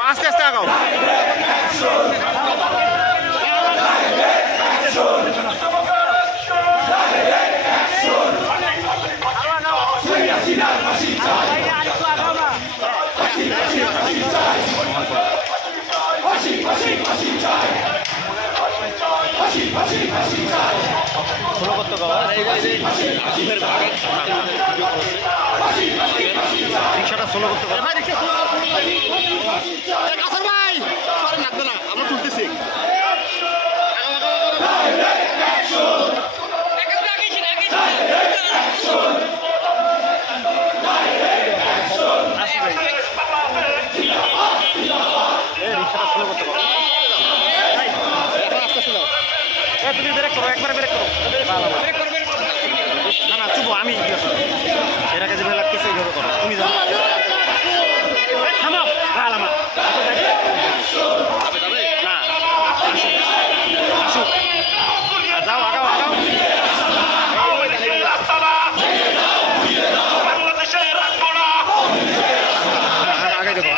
আস্তে আস্তে আগাও রিক্সাটা সোলো করতে পারে ভাই রিক্সা আসর ভাই সরে লাগবে না আমরা তুলতেছি রিক্সাটা সোলো করতে পারো আস্তে আস্তে যাও তুমি ব্রেক করো একবার ব্রেক করো না না চুপো আমি এর আগে যেভাবে লাগতেছে এইভাবে করো তুমি যাও থামাও আলামা না আসুক যাও আগাও আগাও আগে দেখো